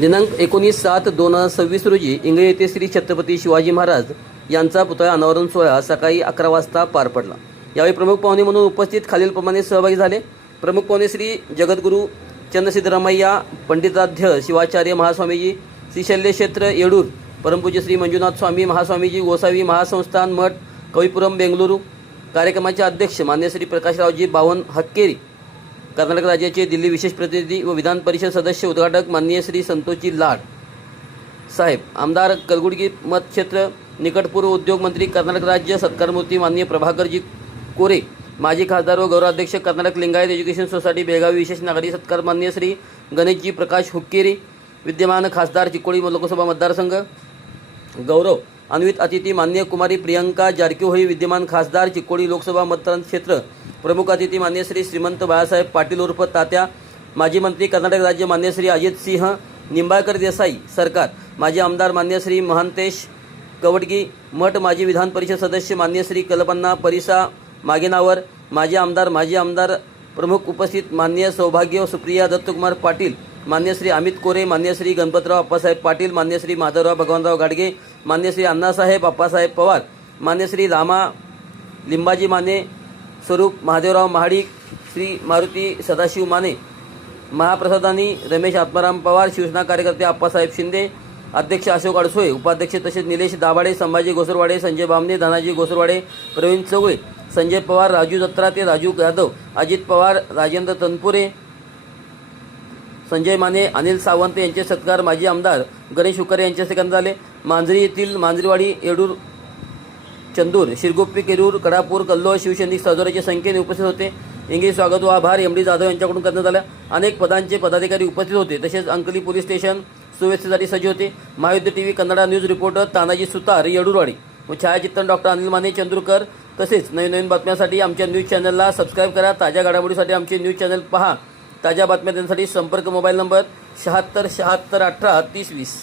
दिनांक 19/7/2026 रोजी इंगळे येथे श्री छत्रपती शिवाजी महाराज यांचा पुतळा अनावरण सोहळा सकाळी 11 वाजता पार पडला। यावेळी प्रमुख पाहुणे म्हणून उपस्थित खालीलप्रमाणे सहभागी झाले। प्रमुख पाहुणे श्री जगद्गुरू चंद्रसिद्धरामय्या पंडिताध्य शिवाचार्य महास्वामीजी, श्री शल्यक्षेत्र येडूर परमपूज्य श्री मंजुनाथ स्वामी महास्वामीजी, गोसावी महासंस्थान मठ कविपुरम बेंगलुरू। कार्यक्रमाचे अध्यक्ष मान्य श्री प्रकाशरावजी बावन हक्केरी, कर्नाटक राज्याचे दिल्ली विशेष प्रतिनिधी व विधान परिषद सदस्य उद्घाटक माननीय श्री संतोषजी लाड साहेब, आमदार कलगुडगी मतक्षेत्र निकटपूर्व उद्योग मंत्री कर्नाटक राज्य सत्कारमूर्ती माननीय प्रभाकरजी कोरे, माजी खासदार व गौरवाध्यक्ष कर्नाटक लिंगायत एज्युकेशन सोसायटी बेळगावी विशेष नागरी सत्कार माननीय श्री गणेशजी प्रकाश हुक्केरी, विद्यमान खासदार चिकोडी लोकसभा मतदारसंघ। गौरव अन्वित अतिथी माननीय कुमारी प्रियंका जारकीहोळी, विद्यमान खासदार चिकोडी लोकसभा मतदारक्षेत्र। प्रमुख अतिथी मान्य श्री श्रीमंत बाळासाहेब पाटील उर्फ तात्या, माजी मंत्री कर्नाटक राज्य मान्य श्री अजित सिंह निंबाळकर देसाई सरकार, माजी आमदार मान्य श्री महंतेश कवडगी मठ, माजी विधान परिषद सदस्य मान्य श्री कल्पना परिसा मागेनावर, माजी आमदार प्रमुख उपस्थित मान्य सौभाग्य सुप्रिया दत्तकुमार पाटील, मान्य श्री अमित कोरे, मान्य श्री गणपतराव अप्पासाहेब पाटील, मान्य श्री माधवराव भगवानराव गाडगे, मान्य श्री अण्णासाहेब अप्पासाहेब पवार, मान्य श्री रामा लिंबाजी माने, स्वरूप महादेवराव महाडिक, श्री मारुती सदाशिव माने, महाप्रसादानी रमेश आत्माराम पवार, शिवसेना कार्यकर्ते आप्पासाहेब शिंदे, अध्यक्ष अशोक अडसोळे, उपाध्यक्ष तसेच निलेश दाभाडे, संभाजी गोसरवाडे, संजय बामणे, धनाजी गोसरवाडे, प्रवीण चौगळे, संजय पवार, राजू दत्ताते, राजू यादव, अजित पवार, राजेंद्र तनपुरे, संजय माने, अनिल सावंत यांचे सत्कार माजी आमदार गणेश हुक्केरी यांच्या हस्ते करण्यात आले। मांजरी येथील मांजरीवाडी, येडूर, चंदूर, शिरगोप्पी, केरूर, कडापूर, कल्लोळ शिवसैनिक सदोराच्या संख्येने उपस्थित होते। इंग्लिश स्वागत व आभार एमडी जाधव यांच्याकडून करण्यात आला। अनेक पदांचे पदाधिकारी उपस्थित होते। तसेच अंकली पोलीस स्टेशन सुव्यवस्थेसाठी सज्ज होते। Mahayuddh TV Kannada news reporter Tanaji Sutar Yedurwadi व छायाचित्रण डॉक्टर अनिल माने चंद्रकर। तसेच नवीन बातम्यांसाठी आमच्या न्यूज चॅनलला सबस्क्राईब करा। ताज्या घडामोडीसाठी आमचे न्यूज चॅनल पहा। ताज्या बातम्या देण्यासाठी संपर्क मोबाईल नंबर 76 76 18 30 20।